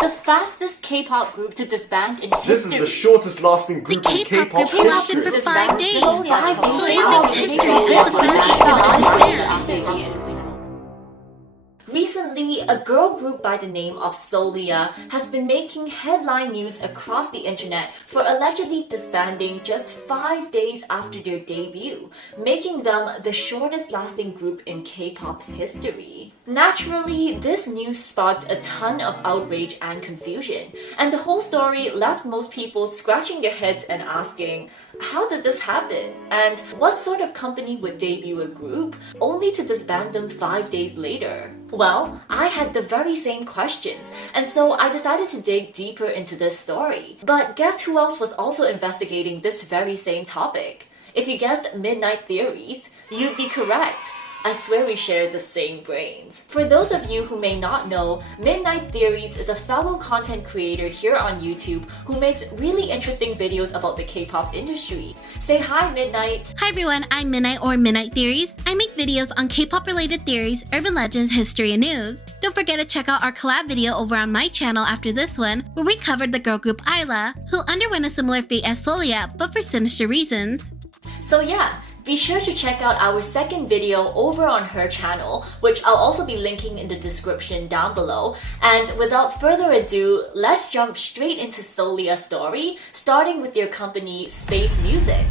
The fastest K-pop group to disband in history. This is the shortest lasting group in K-pop group history. lasted for 5 days. Solia makes history as the fastest group to disband. Recently, a girl group by the name of Solia has been making headline news across the internet for allegedly disbanding just 5 days after their debut, making them the shortest lasting group in K-pop history. Naturally, this news sparked a ton of outrage and confusion, and the whole story left most people scratching their heads and asking, how did this happen? And what sort of company would debut a group only to disband them 5 days later? Well, I had the very same questions, and so I decided to dig deeper into this story. But guess who else was also investigating this very same topic? If you guessed Midnight Theories, you'd be correct. I swear we share the same brains. For those of you who may not know, Midnight Theories is a fellow content creator here on YouTube who makes really interesting videos about the K-pop industry. Say hi, Midnight! Hi everyone, I'm Midnight or Midnight Theories. I make videos on K-pop related theories, urban legends, history, and news. Don't forget to check out our collab video over on my channel after this one, where we covered the girl group Isla, who underwent a similar fate as Solia, but for sinister reasons. So yeah, be sure to check out our second video over on her channel, which I'll also be linking in the description down below. And without further ado, let's jump straight into Solia's story, starting with their company Space Music.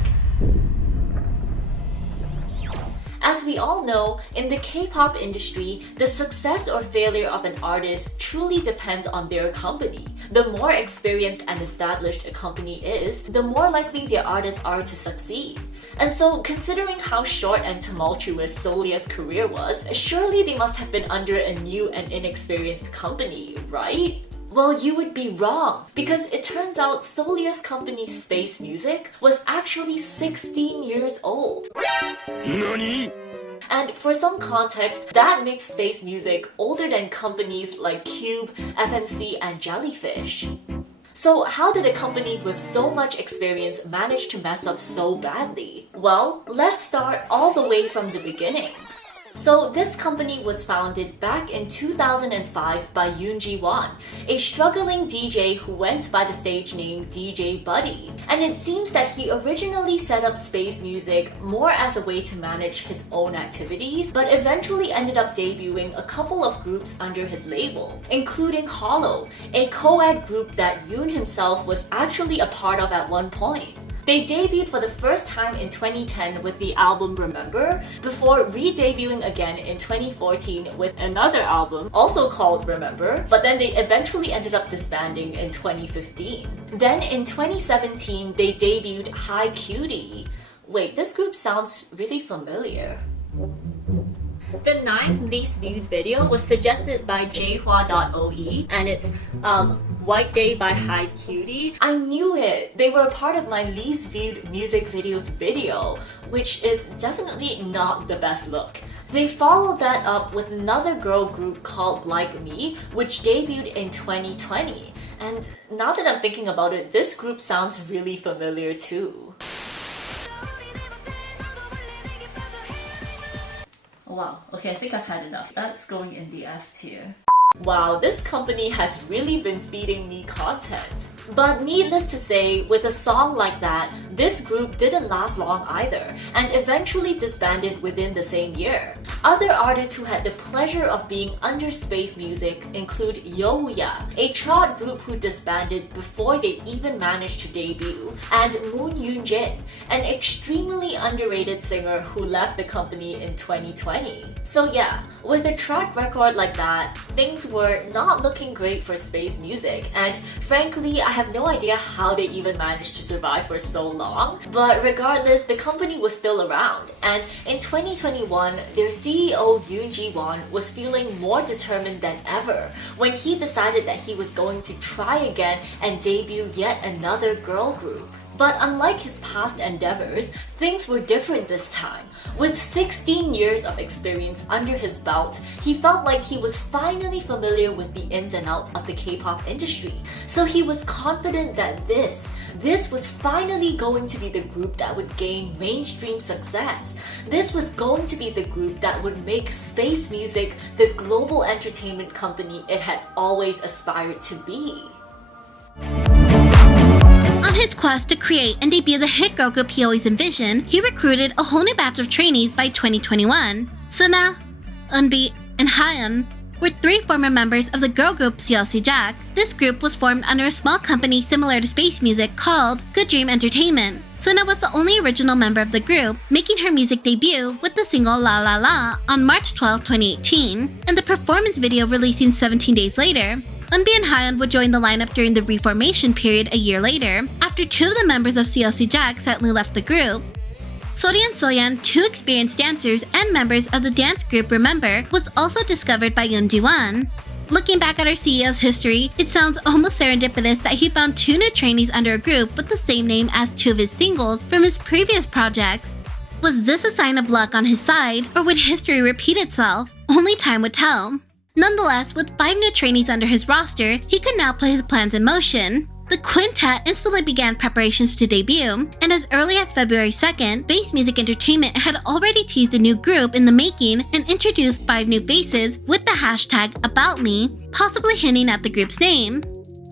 As we all know, in the K-pop industry, the success or failure of an artist truly depends on their company. The more experienced and established a company is, the more likely their artists are to succeed. And so, considering how short and tumultuous Solia's career was, surely they must have been under a new and inexperienced company, right? Well, you would be wrong, because it turns out Solia's company Space Music was actually 16 years old. NANI? And for some context, that makes Space Music older than companies like Cube, FNC, and Jellyfish. So how did a company with so much experience manage to mess up so badly? Well, let's start all the way from the beginning. So this company was founded back in 2005 by Yoon Ji-won, a struggling DJ who went by the stage name DJ Buddy. And it seems that he originally set up Space Music more as a way to manage his own activities, but eventually ended up debuting a couple of groups under his label, including Hollow, a co-ed group that Yoon himself was actually a part of at one point. They debuted for the first time in 2010 with the album Remember, before re-debuting again in 2014 with another album, also called Remember, but then they eventually ended up disbanding in 2015. Then in 2017, they debuted Hi Cutie. Wait, this group sounds really familiar. The 9th least viewed video was suggested by jhua.oe, and it's White Day by Hi Cutie. I knew it! They were a part of my least viewed music videos video, which is definitely not the best look. They followed that up with another girl group called Like Me, which debuted in 2020. And now that I'm thinking about it, this group sounds really familiar too. Wow, okay, I think I've had enough. That's going in the F tier. Wow, this company has really been feeding me content. But needless to say, with a song like that, this group didn't last long either, and eventually disbanded within the same year. Other artists who had the pleasure of being under Space Music include Youya, a trot group who disbanded before they even managed to debut, and Moon Yoon-jin, an extremely underrated singer who left the company in 2020. So yeah, with a track record like that, things were not looking great for Space Music, and frankly, I have no idea how they even managed to survive for so long. But regardless, the company was still around, and in 2021, their CEO Yoon Ji-won was feeling more determined than ever when he decided that he was going to try again and debut yet another girl group. But unlike his past endeavors, things were different this time. With 16 years of experience under his belt, he felt like he was finally familiar with the ins and outs of the K-pop industry. So he was confident that this, This was finally going to be the group that would gain mainstream success. This was going to be the group that would make space music the global entertainment company it had always aspired to be. On his quest to create and debut the hit girl group he always envisioned, he recruited a whole new batch of trainees by 2021. Suna, Eunbi, and Haeun were 3 former members of the girl group Solia. This group was formed under a small company similar to space music called Good Dream Entertainment. Suna was the only original member of the group, making her music debut with the single La La La on March 12, 2018, and the performance video releasing 17 days later. Eunbi and Haeun would join the lineup during the reformation period a year later, after 2 of the members of Solia suddenly left the group. Solia and Soyeon, 2 experienced dancers and members of the dance group Remember, was also discovered by Yoon Ji-won. Looking back at our CEO's history, it sounds almost serendipitous that he found 2 new trainees under a group with the same name as 2 of his singles from his previous projects. Was this a sign of luck on his side, or would history repeat itself? Only time would tell. Nonetheless, with 5 new trainees under his roster, he could now put his plans in motion. The quintet instantly began preparations to debut, and as early as February 2nd, Base Music Entertainment had already teased a new group in the making and introduced 5 new faces with the hashtag #AboutMe, possibly hinting at the group's name.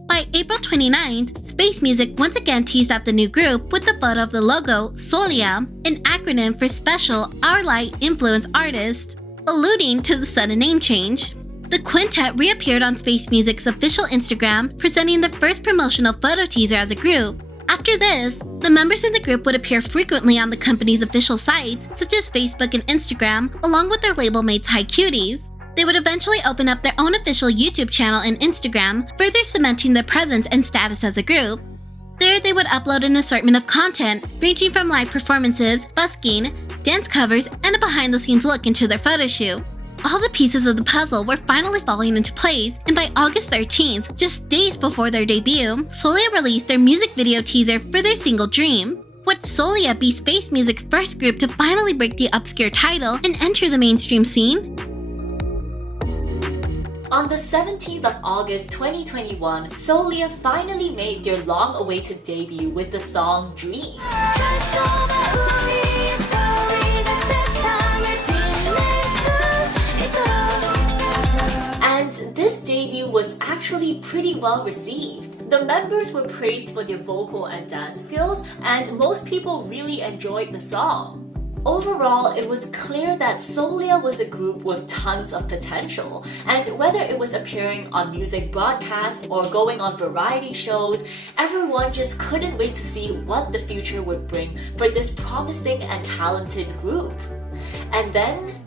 By April 29th, Space Music once again teased out the new group with the photo of the logo Solia, an acronym for Special Our Light Influence Artist, alluding to the sudden name change. The quintet reappeared on Space Music's official Instagram, presenting the first promotional photo teaser as a group. After this, the members in the group would appear frequently on the company's official sites, such as Facebook and Instagram, along with their label mates Hi Cuties. They would eventually open up their own official YouTube channel and Instagram, further cementing their presence and status as a group. There, they would upload an assortment of content, ranging from live performances, busking, dance covers, and a behind-the-scenes look into their photo shoot. All the pieces of the puzzle were finally falling into place, and by August 13th, just days before their debut, Solia released their music video teaser for their single Dream. Would Solia be Space Music's first group to finally break the obscure title and enter the mainstream scene? On the 17th of August 2021, Solia finally made their long-awaited debut with the song Dream. And this debut was actually pretty well received. The members were praised for their vocal and dance skills, and most people really enjoyed the song. Overall, it was clear that Solia was a group with tons of potential, and whether it was appearing on music broadcasts or going on variety shows, everyone just couldn't wait to see what the future would bring for this promising and talented group. And then,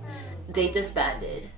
they disbanded.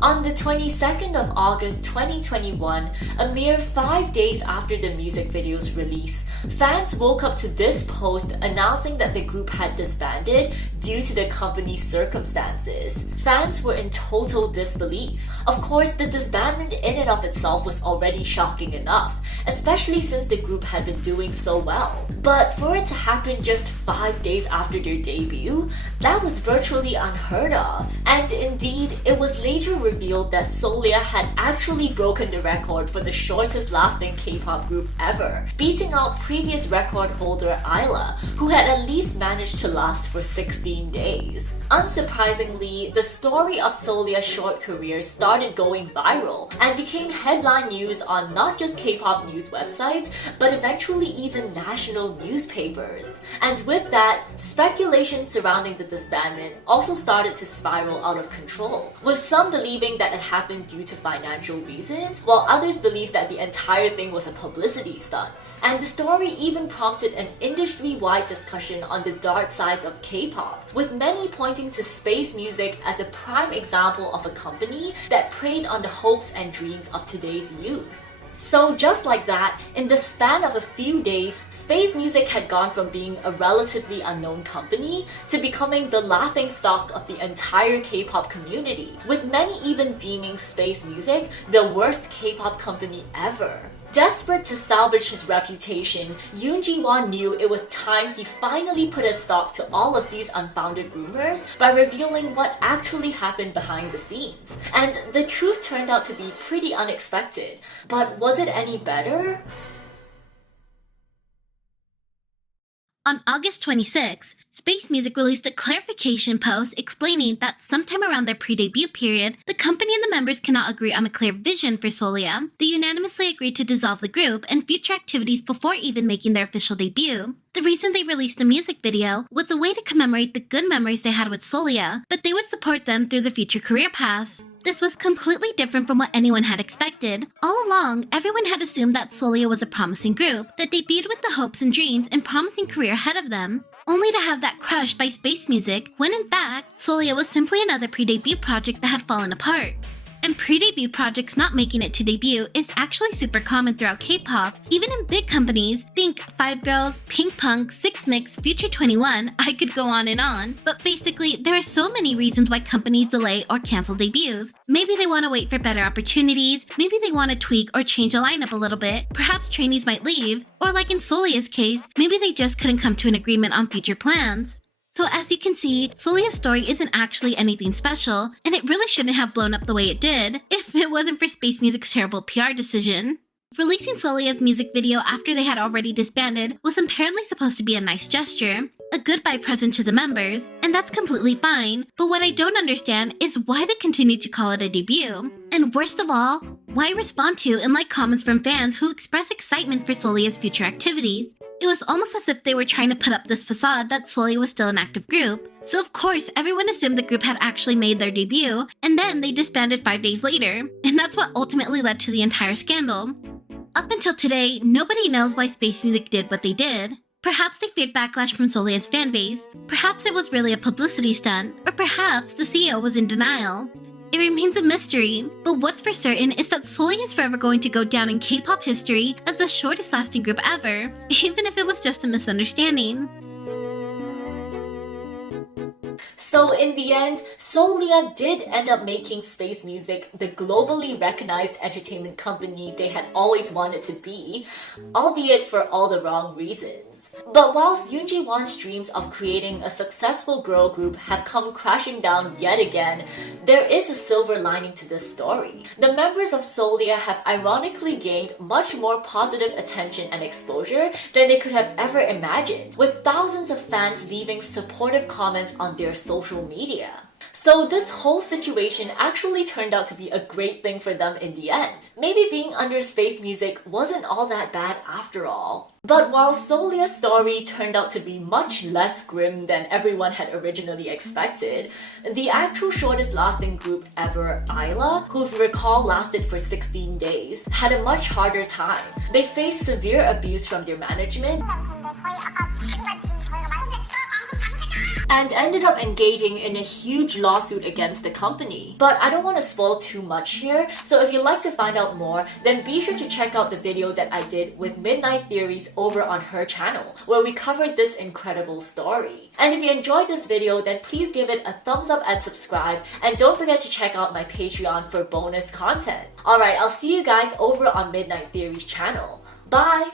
On the 22nd of August 2021, a mere 5 days after the music video's release, fans woke up to this post announcing that the group had disbanded due to the company's circumstances. Fans were in total disbelief. Of course, the disbandment in and of itself was already shocking enough, especially since the group had been doing so well. But for it to happen just 5 days after their debut, that was virtually unheard of. And indeed, it was later revealed that Solia had actually broken the record for the shortest lasting K-pop group ever, beating out previous record holder Isla, who had at least managed to last for 16 days. Unsurprisingly, the story of Solia's short career started going viral and became headline news on not just K-pop news websites, but eventually even national newspapers. And with that, speculation surrounding the disbandment also started to spiral out of control, with some believing that it happened due to financial reasons, while others believed that the entire thing was a publicity stunt. And the story even prompted an industry-wide discussion on the dark sides of K-pop, with many pointing to Space Music as a prime example of a company that preyed on the hopes and dreams of today's youth. So just like that, in the span of a few days, Space Music had gone from being a relatively unknown company to becoming the laughingstock of the entire K-pop community, with many even deeming Space Music the worst K-pop company ever. Desperate to salvage his reputation, Yoon Ji-won knew it was time he finally put a stop to all of these unfounded rumors by revealing what actually happened behind the scenes. And the truth turned out to be pretty unexpected. But was it any better? On August 26, Space Music released a clarification post explaining that sometime around their pre-debut period, the company and the members cannot agree on a clear vision for Solia. They unanimously agreed to dissolve the group and future activities before even making their official debut. The reason they released the music video was a way to commemorate the good memories they had with Solia, but they would support them through the future career paths. This was completely different from what anyone had expected. All along, everyone had assumed that Solia was a promising group that debuted with the hopes and dreams and promising career ahead of them, only to have that crushed by Space Music when in fact, Solia was simply another pre-debut project that had fallen apart. And pre-debut projects not making it to debut is actually super common throughout K-pop. Even in big companies, think 5 Girls, Pink Punk, 6 Mix, Future 21, I could go on. But basically, there are so many reasons why companies delay or cancel debuts. Maybe they want to wait for better opportunities, maybe they want to tweak or change a lineup a little bit, perhaps trainees might leave, or like in Solia's case, maybe they just couldn't come to an agreement on future plans. So as you can see, Solia's story isn't actually anything special, and it really shouldn't have blown up the way it did, if it wasn't for Space Music's terrible PR decision. Releasing Solia's music video after they had already disbanded was apparently supposed to be a nice gesture, a goodbye present to the members, and that's completely fine, but what I don't understand is why they continued to call it a debut. And worst of all, why respond to and like comments from fans who express excitement for Solia's future activities? It was almost as if they were trying to put up this facade that Solia was still an active group. So of course, everyone assumed the group had actually made their debut, and then they disbanded 5 days later. And that's what ultimately led to the entire scandal. Up until today, nobody knows why Space Music did what they did. Perhaps they feared backlash from Solia's fanbase, perhaps it was really a publicity stunt, or perhaps the CEO was in denial. It remains a mystery, but what's for certain is that Solia is forever going to go down in K-pop history as the shortest lasting group ever, even if it was just a misunderstanding. So in the end, Solia did end up making Space Music the globally recognized entertainment company they had always wanted to be, albeit for all the wrong reasons. But whilst Yoon Ji-won's dreams of creating a successful girl group have come crashing down yet again, there is a silver lining to this story. The members of Solia have ironically gained much more positive attention and exposure than they could have ever imagined, with thousands of fans leaving supportive comments on their social media. So this whole situation actually turned out to be a great thing for them in the end. Maybe being under Space Music wasn't all that bad after all. But while Solia's story turned out to be much less grim than everyone had originally expected, the actual shortest lasting group ever, Isla, who if you recall lasted for 16 days, had a much harder time. They faced severe abuse from their management, and ended up engaging in a huge lawsuit against the company. But I don't want to spoil too much here, so if you'd like to find out more, then be sure to check out the video that I did with Midnight Theories over on her channel, where we covered this incredible story. And if you enjoyed this video, then please give it a thumbs up and subscribe, and don't forget to check out my Patreon for bonus content. Alright, I'll see you guys over on Midnight Theories channel. Bye!